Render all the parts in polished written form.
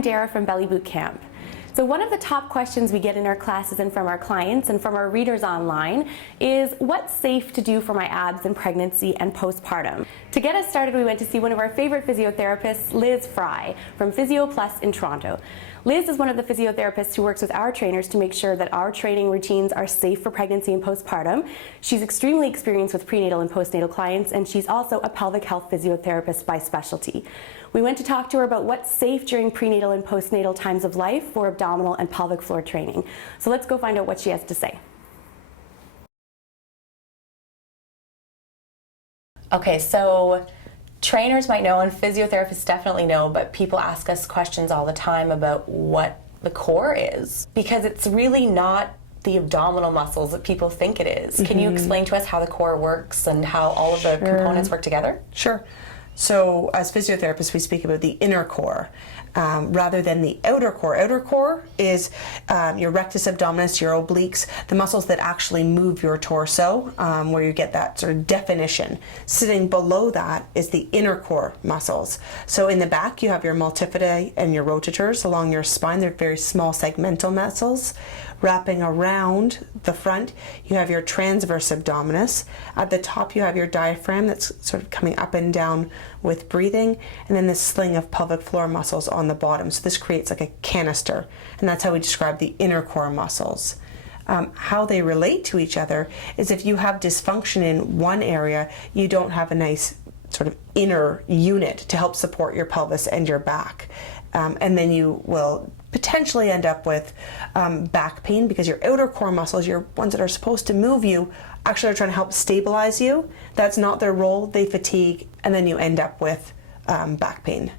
I'm Dara from Belly Bootcamp. So one of the top questions we get in our classes and from our clients and from our readers online is what's safe to do for my abs in pregnancy and postpartum? To get us started, we went to see one of our favorite physiotherapists, Liz Frey from Physio Plus in Toronto. Liz is one of the physiotherapists who works with our trainers to make sure that our training routines are safe for pregnancy and postpartum. She's extremely experienced with prenatal and postnatal clients, and she's also a pelvic health physiotherapist by specialty. We went to talk to her about what's safe during prenatal and postnatal times of life for abdominal and pelvic floor training. So let's go find out what she has to say. Okay, so trainers might know and physiotherapists definitely know, but people ask us questions all the time about what the core is, because it's really not the abdominal muscles that people think it is. Can you explain to us how the core works and how all of the components work together? Sure. So as physiotherapists, we speak about the inner core rather than the outer core. Outer core is your rectus abdominis, your obliques, the muscles that actually move your torso, where you get that sort of definition. Sitting below that is the inner core muscles. So in the back, you have your multifida and your rotators along your spine. They're very small segmental muscles. Wrapping around the front, you have your transverse abdominis. At the top, you have your diaphragm that's sort of coming up and down with breathing, and then this sling of pelvic floor muscles on the bottom. So this creates like a canister, and that's how we describe the inner core muscles. How they relate to each other is if you have dysfunction in one area, you don't have a nice sort of inner unit to help support your pelvis and your back. And then you will potentially end up with back pain because your outer core muscles, your ones that are supposed to move you, actually are trying to help stabilize you. That's not their role. They fatigue, and then you end up with back pain.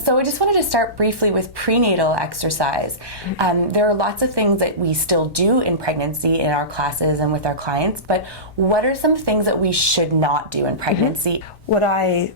So I just wanted to start briefly with prenatal exercise. There are lots of things that we still do in pregnancy in our classes and with our clients, but what are some things that we should not do in pregnancy? What I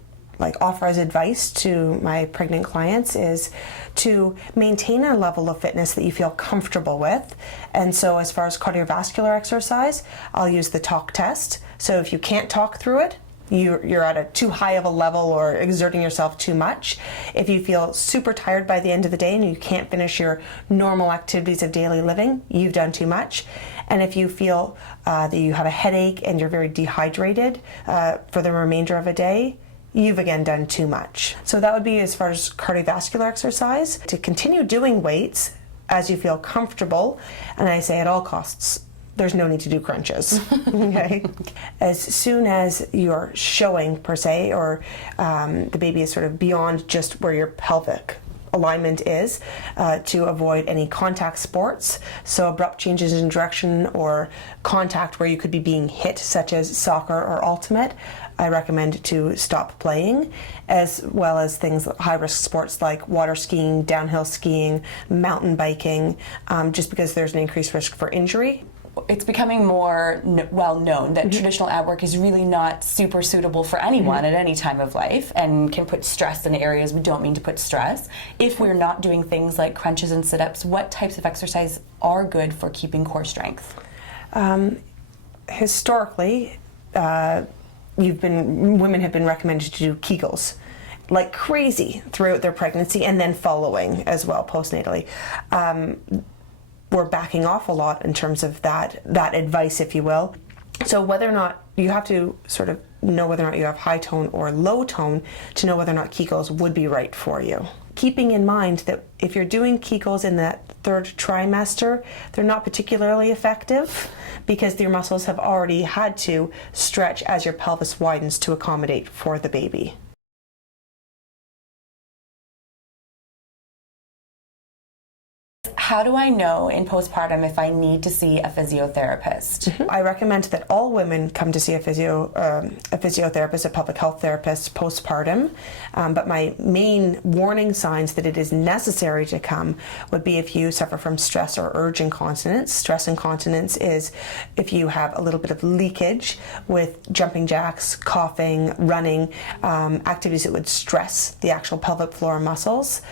offer as advice to my pregnant clients is to maintain a level of fitness that you feel comfortable with. And so as far as cardiovascular exercise, I'll use the talk test. So if you can't talk through it, you're at a too high of a level or exerting yourself too much. If you feel super tired by the end of the day and you can't finish your normal activities of daily living, you've done too much. And if you feel that you have a headache and you're very dehydrated for the remainder of a day, you've again done too much. So that would be as far as cardiovascular exercise. To continue doing weights as you feel comfortable, and I say at all costs, there's no need to do crunches, okay? As soon as you're showing, per se, or the baby is sort of beyond just where your pelvic alignment is, to avoid any contact sports, so abrupt changes in direction or contact where you could be being hit, such as soccer or ultimate, I recommend to stop playing, as well as things, high-risk sports like water skiing, downhill skiing, mountain biking, just because there's an increased risk for injury. It's becoming more well known that traditional ab work is really not super suitable for anyone at any time of life and can put stress in areas we don't mean to put stress. If we're not doing things like crunches and sit-ups, what types of exercise are good for keeping core strength? Historically, women have been recommended to do Kegels like crazy throughout their pregnancy and then following as well postnatally. We're backing off a lot in terms of that advice, if you will. So whether or not you have to sort of know whether or not you have high tone or low tone to know whether or not Kegels would be right for you. Keeping in mind that if you're doing Kegels in that third trimester, they're not particularly effective because your muscles have already had to stretch as your pelvis widens to accommodate for the baby. How do I know in postpartum if I need to see a physiotherapist? I recommend that all women come to see a physiotherapist, a pelvic health therapist postpartum. But my main warning signs that it is necessary to come would be if you suffer from stress or urge incontinence. Stress incontinence is if you have a little bit of leakage with jumping jacks, coughing, running, activities that would stress the actual pelvic floor muscles.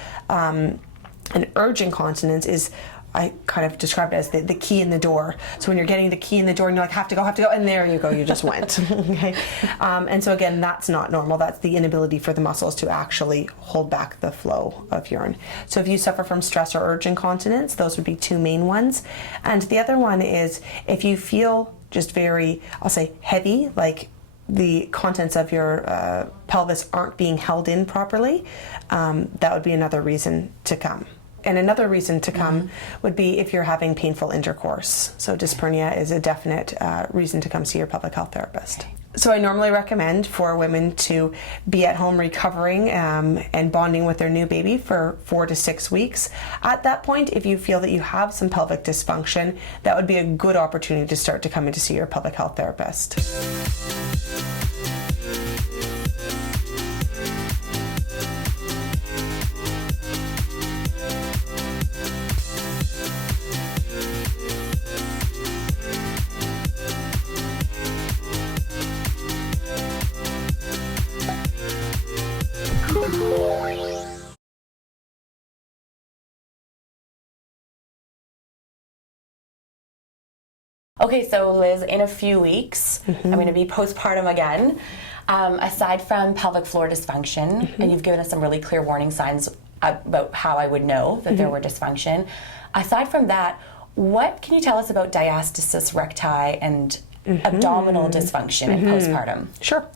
And urge incontinence is I kind of described it as the key in the door. So when you're getting the key in the door and you're like, have to go, and there you go, you just went. Okay. And so again, that's not normal. That's the inability for the muscles to actually hold back the flow of urine. So if you suffer from stress or urge incontinence, those would be two main ones. And the other one is if you feel just very, I'll say, heavy, like the contents of your pelvis aren't being held in properly, that would be another reason to come. And another reason to come would be if you're having painful intercourse. So dyspareunia is a definite reason to come see your pelvic health therapist. So I normally recommend for women to be at home recovering and bonding with their new baby for 4 to 6 weeks. At that point, if you feel that you have some pelvic dysfunction, that would be a good opportunity to start to come in to see your pelvic health therapist. Okay, so Liz, in a few weeks, I'm going to be postpartum again. Aside from pelvic floor dysfunction, and you've given us some really clear warning signs about how I would know that there were dysfunction. Aside from that, what can you tell us about diastasis recti and abdominal dysfunction in postpartum? Sure.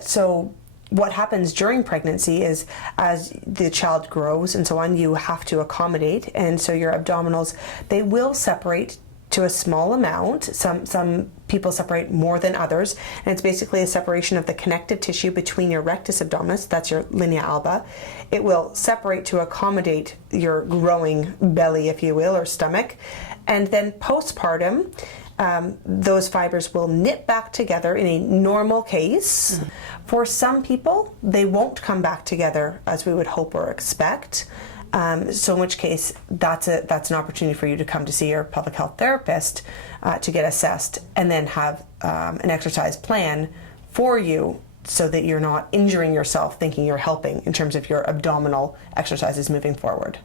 So what happens during pregnancy is as the child grows and so on, you have to accommodate, and so your abdominals, they will separate to a small amount. Some people separate more than others, and it's basically a separation of the connective tissue between your rectus abdominis, that's your linea alba. It will separate to accommodate your growing belly, if you will, or stomach. And then postpartum, those fibers will knit back together in a normal case. For some people, they won't come back together as we would hope or expect. So in which case, that's an opportunity for you to come to see your pelvic health therapist to get assessed, and then have an exercise plan for you so that you're not injuring yourself thinking you're helping in terms of your abdominal exercises moving forward.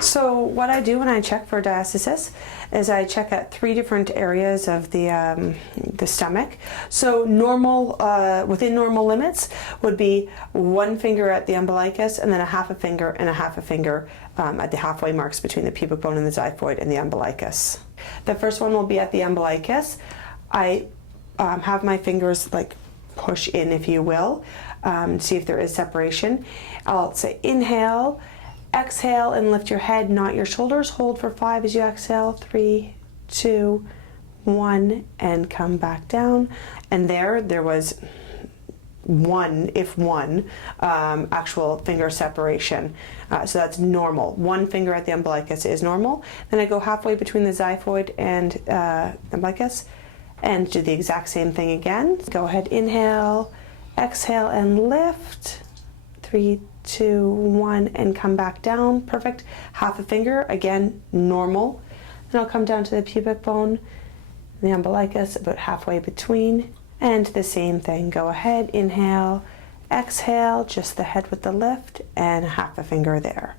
So what I do when I check for diastasis is I check at 3 different areas of the stomach. So normal, within normal limits would be 1 finger at the umbilicus, and then a half a finger and a half a finger at the halfway marks between the pubic bone and the xiphoid and the umbilicus. The first one will be at the umbilicus. I have my fingers like push in, if you will, see if there is separation. I'll say inhale. Exhale and lift your head, not your shoulders. Hold for 5 as you exhale. 3, 2, 1, and come back down. And there was one actual finger separation. So that's normal. 1 finger at the umbilicus is normal. Then I go halfway between the xiphoid and umbilicus and do the exact same thing again. Go ahead, inhale, exhale, and lift. 3, 2, 1, and come back down. Perfect. Half a finger, again, normal. Then I'll come down to the pubic bone, the umbilicus, about halfway between, and the same thing. Go ahead, inhale, exhale, just the head with the lift, and half a finger there.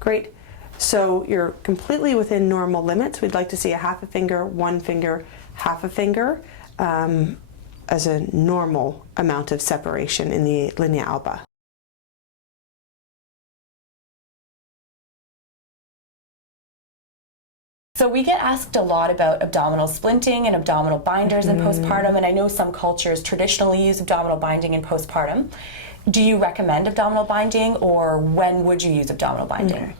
Great. So you're completely within normal limits. We'd like to see a half a finger, 1 finger, half a finger, as a normal amount of separation in the linea alba. So we get asked a lot about abdominal splinting and abdominal binders in postpartum, and I know some cultures traditionally use abdominal binding in postpartum. Do you recommend abdominal binding, or when would you use abdominal binding? Okay.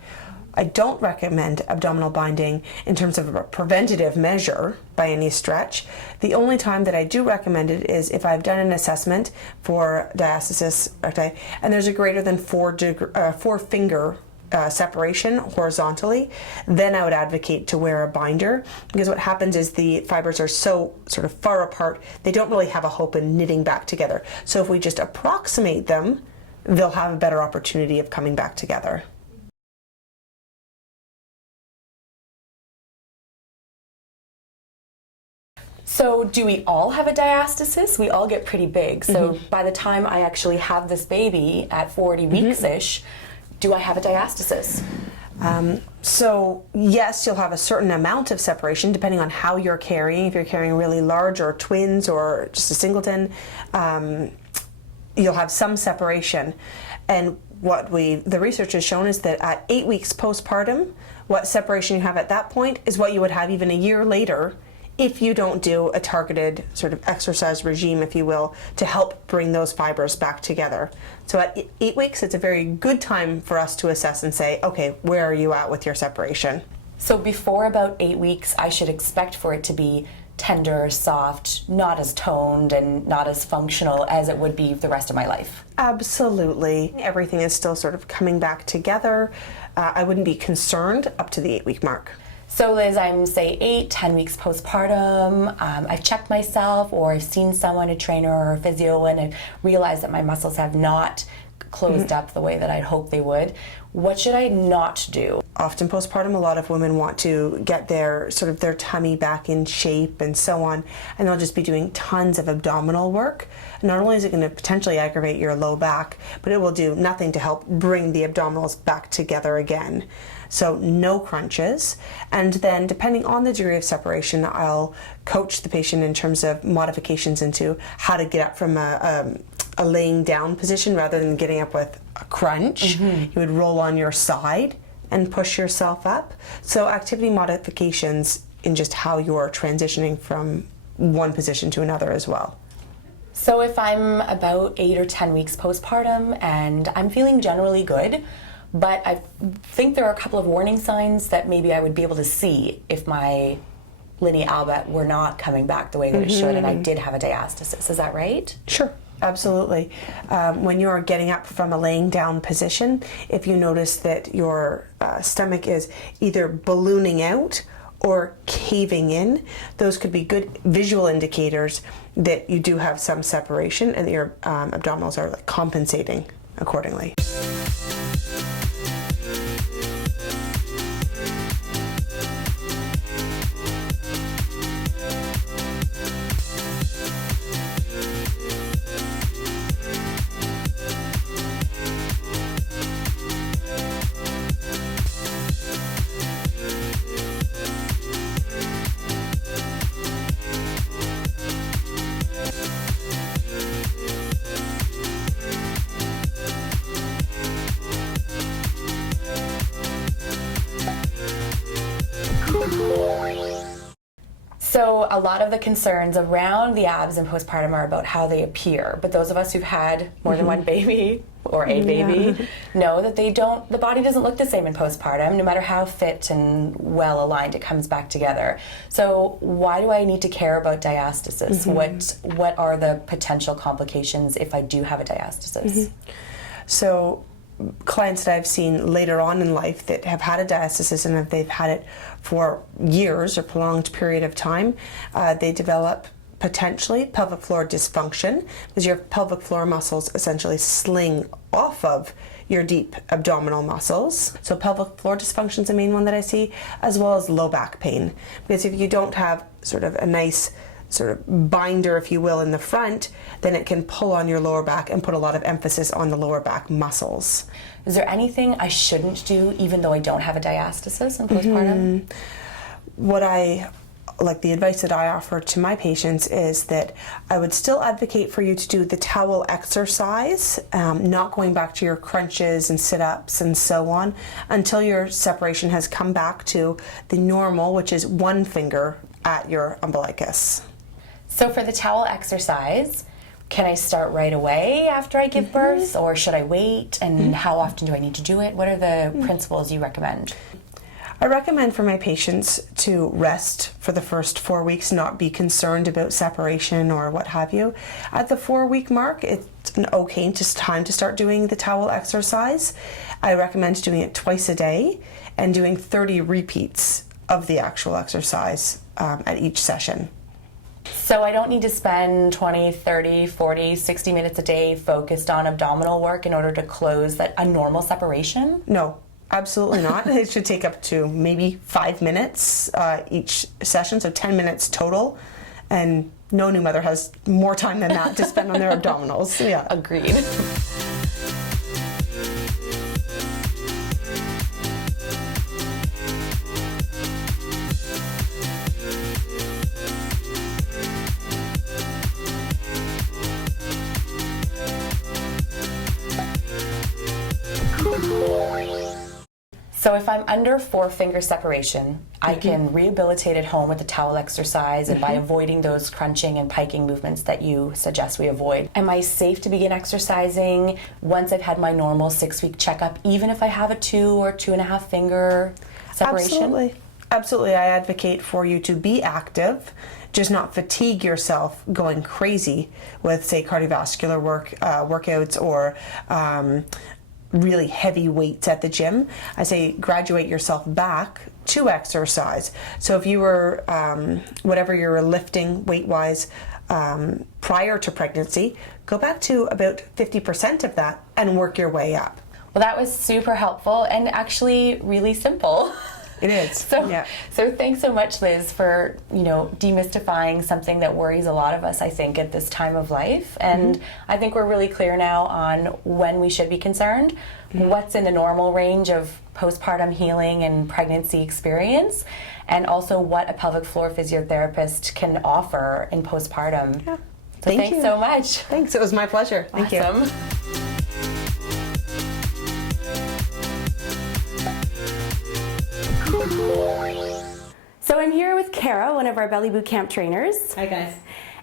I don't recommend abdominal binding in terms of a preventative measure by any stretch. The only time that I do recommend it is if I've done an assessment for diastasis recti and there's a greater than 4 finger separation horizontally, then I would advocate to wear a binder, because what happens is the fibers are so sort of far apart, they don't really have a hope in knitting back together. So if we just approximate them, they'll have a better opportunity of coming back together. So do we all have a diastasis? We all get pretty big. So by the time I actually have this baby at 40 weeks-ish, do I have a diastasis? So yes, you'll have a certain amount of separation depending on how you're carrying. If you're carrying really large or twins or just a singleton, you'll have some separation. And what the research has shown is that at 8 weeks postpartum, what separation you have at that point is what you would have even a year later if you don't do a targeted sort of exercise regime, if you will, to help bring those fibers back together. So at 8 weeks, it's a very good time for us to assess and say, okay, where are you at with your separation? So before about 8 weeks, I should expect for it to be tender, soft, not as toned and not as functional as it would be the rest of my life. Absolutely. Everything is still sort of coming back together. I wouldn't be concerned up to the 8 week mark. So Liz, I'm say 8-10 weeks postpartum, I've checked myself or I've seen someone, a trainer or a physio, and I've realized that my muscles have not closed up the way that I'd hoped they would. What should I not do? Often postpartum, a lot of women want to get their sort of their tummy back in shape and so on, and they'll just be doing tons of abdominal work. And not only is it going to potentially aggravate your low back, but it will do nothing to help bring the abdominals back together again. So no crunches. And then depending on the degree of separation, I'll coach the patient in terms of modifications into how to get up from a laying down position rather than getting up with a crunch. You would roll on your side and push yourself up. So activity modifications in just how you're transitioning from one position to another as well. So if I'm about 8 or 10 weeks postpartum and I'm feeling generally good, but I think there are a couple of warning signs that maybe I would be able to see if my linea alba were not coming back the way that it should and I did have a diastasis. Is that right? Sure. Absolutely. When you're getting up from a laying down position, if you notice that your stomach is either ballooning out or caving in, those could be good visual indicators that you do have some separation and that your abdominals are compensating accordingly. So a lot of the concerns around the abs in postpartum are about how they appear, but those of us who've had more than one baby or a baby know that the body doesn't look the same in postpartum. No matter how fit and well aligned it comes back together. So why do I need to care about diastasis? What are the potential complications if I do have a diastasis? So clients that I've seen later on in life that have had a diastasis, and if they've had it for years or prolonged period of time, they develop potentially pelvic floor dysfunction because your pelvic floor muscles essentially sling off of your deep abdominal muscles. So pelvic floor dysfunction is the main one that I see, as well as low back pain. Because if you don't have sort of a nice sort of binder, if you will, in the front, then it can pull on your lower back and put a lot of emphasis on the lower back muscles. Is there anything I shouldn't do even though I don't have a diastasis in postpartum? The advice that I offer to my patients is that I would still advocate for you to do the towel exercise, not going back to your crunches and sit-ups and so on, until your separation has come back to the normal, which is one finger at your umbilicus. So for the towel exercise, can I start right away after I give birth, or should I wait? And how often do I need to do it? What are the principles you recommend? I recommend for my patients to rest for the first 4 weeks, not be concerned about separation or what have you. At the 4 week mark, it's an okay time to start doing the towel exercise. I recommend doing it twice a day and doing 30 repeats of the actual exercise at each session. So I don't need to spend 20, 30, 40, 60 minutes a day focused on abdominal work in order to close a normal separation? No. Absolutely not. It should take up to maybe 5 minutes each session, so 10 minutes total. And no new mother has more time than that to spend on their abdominals. Yeah. Agreed. So if I'm under 4-finger separation, I can rehabilitate at home with the towel exercise and by avoiding those crunching and piking movements that you suggest we avoid. Am I safe to begin exercising once I've had my normal 6-week checkup, even if I have a 2 or 2.5 finger separation? Absolutely. Absolutely. I advocate for you to be active, just not fatigue yourself going crazy with, say, cardiovascular workouts or really heavy weights at the gym. I say graduate yourself back to exercise. So if you were, whatever you were lifting weight-wise prior to pregnancy, go back to about 50% of that and work your way up. Well, that was super helpful and actually really simple. It is. So thanks so much, Liz, for demystifying something that worries a lot of us, I think, at this time of life. And I think we're really clear now on when we should be concerned, what's in the normal range of postpartum healing and pregnancy experience, and also what a pelvic floor physiotherapist can offer in postpartum. Yeah. So thanks so much. Thanks. It was my pleasure. Thank you. Awesome. So I'm here with Kara, one of our Belly Bootcamp trainers. Hi guys.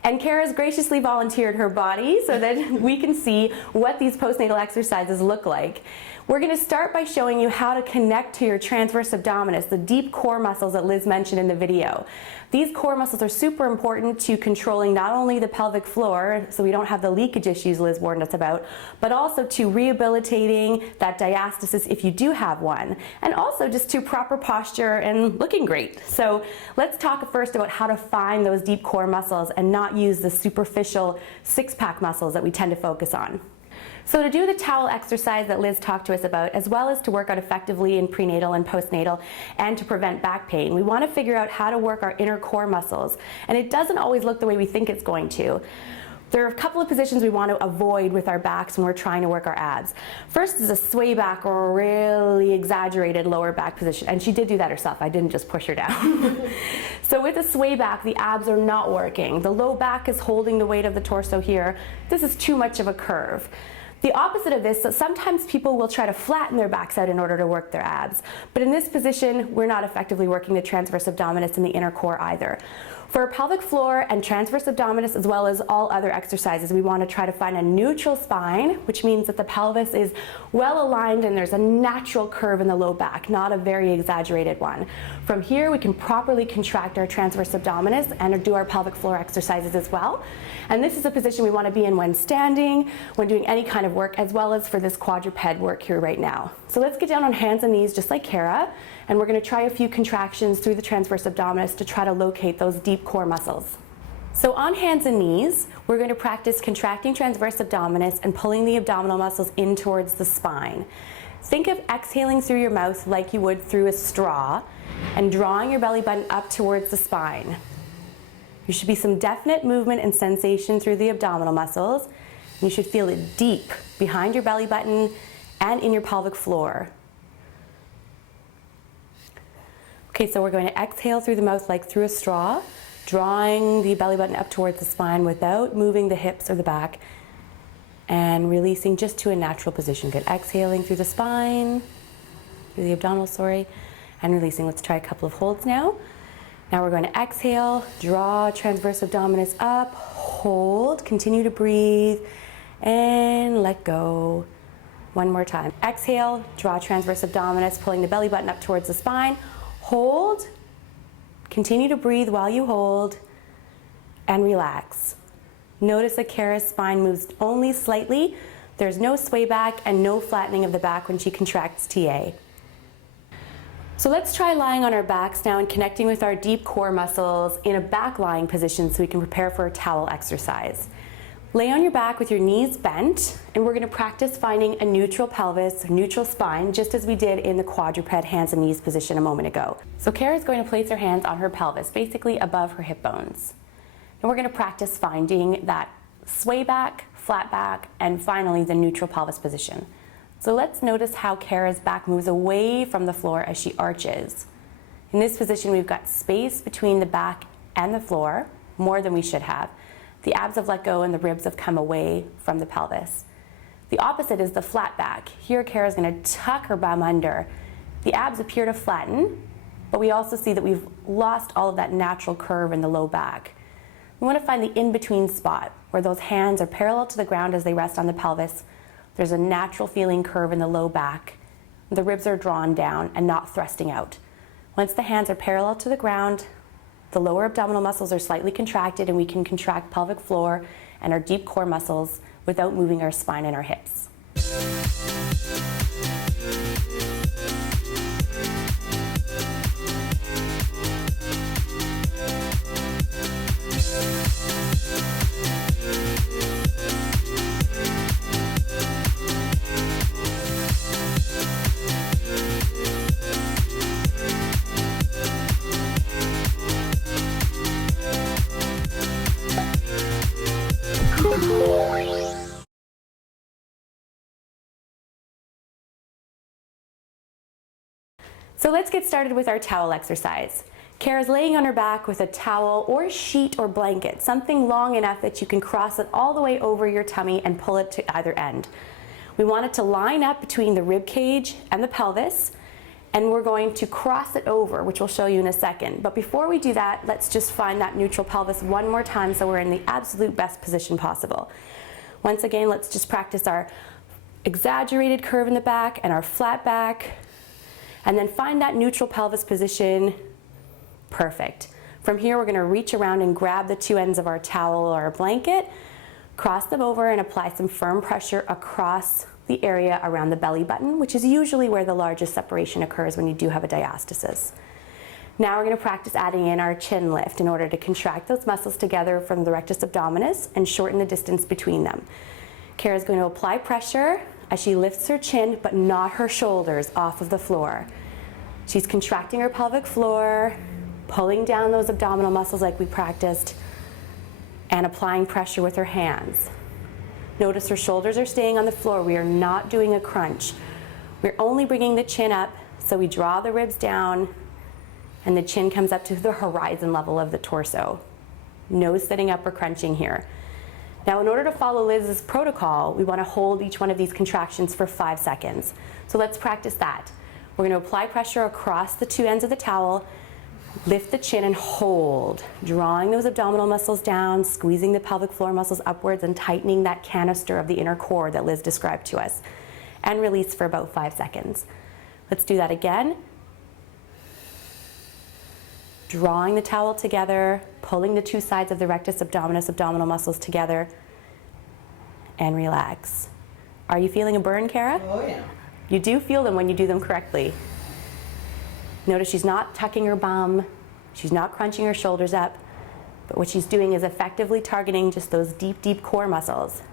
And Kara's graciously volunteered her body so that we can see what these postnatal exercises look like. We're going to start by showing you how to connect to your transverse abdominis, the deep core muscles that Liz mentioned in the video. These core muscles are super important to controlling not only the pelvic floor, so we don't have the leakage issues Liz warned us about, but also to rehabilitating that diastasis if you do have one, and also just to proper posture and looking great. So let's talk first about how to find those deep core muscles and not use the superficial six-pack muscles that we tend to focus on. So to do the towel exercise that Liz talked to us about, as well as to work out effectively in prenatal and postnatal and to prevent back pain, we want to figure out how to work our inner core muscles. And it doesn't always look the way we think it's going to. There are a couple of positions we want to avoid with our backs when we're trying to work our abs. First is a sway back or a really exaggerated lower back position. And she did do that herself. I didn't just push her down. So with a sway back, the abs are not working. The low back is holding the weight of the torso here. This is too much of a curve. The opposite of this, so sometimes people will try to flatten their backs out in order to work their abs. But in this position, we're not effectively working the transverse abdominis and the inner core either. For pelvic floor and transverse abdominis, as well as all other exercises, we want to try to find a neutral spine, which means that the pelvis is well aligned and there's a natural curve in the low back, not a very exaggerated one. From here, we can properly contract our transverse abdominis and do our pelvic floor exercises as well. And this is a position we want to be in when standing, when doing any kind of work, as well as for this quadruped work here right now. So let's get down on hands and knees just like Kara, and we're going to try a few contractions through the transverse abdominis to try to locate those deep core muscles. So on hands and knees, we're going to practice contracting transverse abdominis and pulling the abdominal muscles in towards the spine. Think of exhaling through your mouth like you would through a straw and drawing your belly button up towards the spine. There should be some definite movement and sensation through the abdominal muscles. You should feel it deep behind your belly button and in your pelvic floor. Okay, so we're going to exhale through the mouth like through a straw, drawing the belly button up towards the spine without moving the hips or the back, and releasing just to a natural position. Good. Exhaling through the spine, through the abdominal, and releasing. Let's try a couple of holds now. Now we're going to exhale, draw transverse abdominis up, hold, continue to breathe, and let go. One more time. Exhale, draw transverse abdominis, pulling the belly button up towards the spine. Hold, continue to breathe while you hold, and relax. Notice that Kara's spine moves only slightly. There's no sway back and no flattening of the back when she contracts TA. So let's try lying on our backs now and connecting with our deep core muscles in a back lying position so we can prepare for a towel exercise. Lay on your back with your knees bent, and we're going to practice finding a neutral pelvis, neutral spine, just as we did in the quadruped hands and knees position a moment ago. So Kara's going to place her hands on her pelvis, basically above her hip bones. And we're going to practice finding that sway back, flat back, and finally the neutral pelvis position. So let's notice how Kara's back moves away from the floor as she arches. In this position, we've got space between the back and the floor, more than we should have. The abs have let go and the ribs have come away from the pelvis. The opposite is the flat back. Here, Kara's going to tuck her bum under. The abs appear to flatten, but we also see that we've lost all of that natural curve in the low back. We want to find the in-between spot where those hands are parallel to the ground as they rest on the pelvis. There's a natural feeling curve in the low back. The ribs are drawn down and not thrusting out. Once the hands are parallel to the ground, the lower abdominal muscles are slightly contracted and we can contract pelvic floor and our deep core muscles without moving our spine and our hips. So let's get started with our towel exercise. Kara's laying on her back with a towel or sheet or blanket, something long enough that you can cross it all the way over your tummy and pull it to either end. We want it to line up between the rib cage and the pelvis, and we're going to cross it over, which we'll show you in a second. But before we do that, let's just find that neutral pelvis one more time so we're in the absolute best position possible. Once again, let's just practice our exaggerated curve in the back and our flat back. And then find that neutral pelvis position. Perfect. From here, we're going to reach around and grab the two ends of our towel or our blanket, cross them over and apply some firm pressure across the area around the belly button, which is usually where the largest separation occurs when you do have a diastasis. Now we're going to practice adding in our chin lift in order to contract those muscles together from the rectus abdominis and shorten the distance between them. Kara's going to apply pressure as she lifts her chin, but not her shoulders off of the floor. She's contracting her pelvic floor, pulling down those abdominal muscles like we practiced, and applying pressure with her hands. Notice her shoulders are staying on the floor. We are not doing a crunch. We're only bringing the chin up, so we draw the ribs down, and the chin comes up to the horizon level of the torso. No sitting up or crunching here. Now, in order to follow Liz's protocol, we want to hold each one of these contractions for 5 seconds. So let's practice that. We're going to apply pressure across the two ends of the towel, lift the chin and hold, drawing those abdominal muscles down, squeezing the pelvic floor muscles upwards and tightening that canister of the inner core that Liz described to us, and release for about 5 seconds. Let's do that again. Drawing the towel together, pulling the two sides of the rectus abdominis abdominal muscles together, and relax. Are you feeling a burn, Kara? Oh yeah. You do feel them when you do them correctly. Notice she's not tucking her bum, she's not crunching her shoulders up, but what she's doing is effectively targeting just those deep, deep core muscles.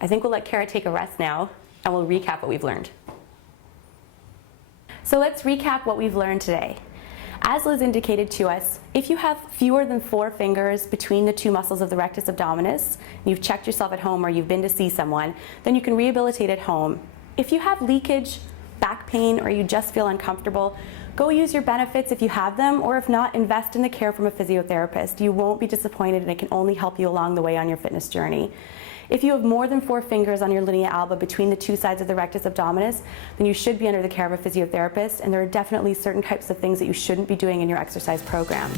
I think we'll let Kara take a rest now, and we'll recap what we've learned. So let's recap what we've learned today. As Liz indicated to us, if you have fewer than 4 fingers between the two muscles of the rectus abdominis, and you've checked yourself at home or you've been to see someone, then you can rehabilitate at home. If you have leakage, back pain, or you just feel uncomfortable, go use your benefits if you have them, or if not, invest in the care from a physiotherapist. You won't be disappointed, and it can only help you along the way on your fitness journey. If you have more than 4 fingers on your linea alba between the two sides of the rectus abdominis, then you should be under the care of a physiotherapist, and there are definitely certain types of things that you shouldn't be doing in your exercise program.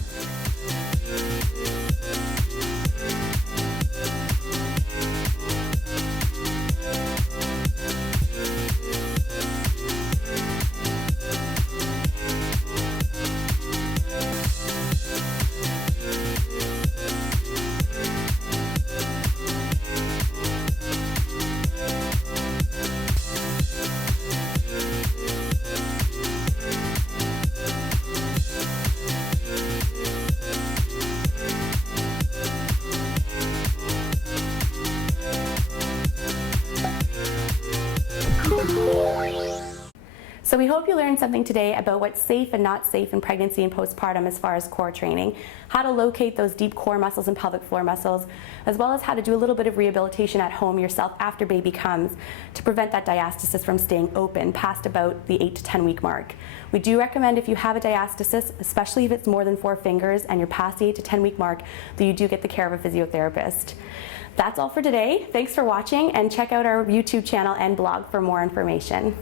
So we hope you learned something today about what's safe and not safe in pregnancy and postpartum as far as core training, how to locate those deep core muscles and pelvic floor muscles, as well as how to do a little bit of rehabilitation at home yourself after baby comes to prevent that diastasis from staying open past about the 8 to 10 week mark. We do recommend if you have a diastasis, especially if it's more than 4 fingers and you're past the 8 to 10 week mark, that you do get the care of a physiotherapist. That's all for today. Thanks for watching, and check out our YouTube channel and blog for more information.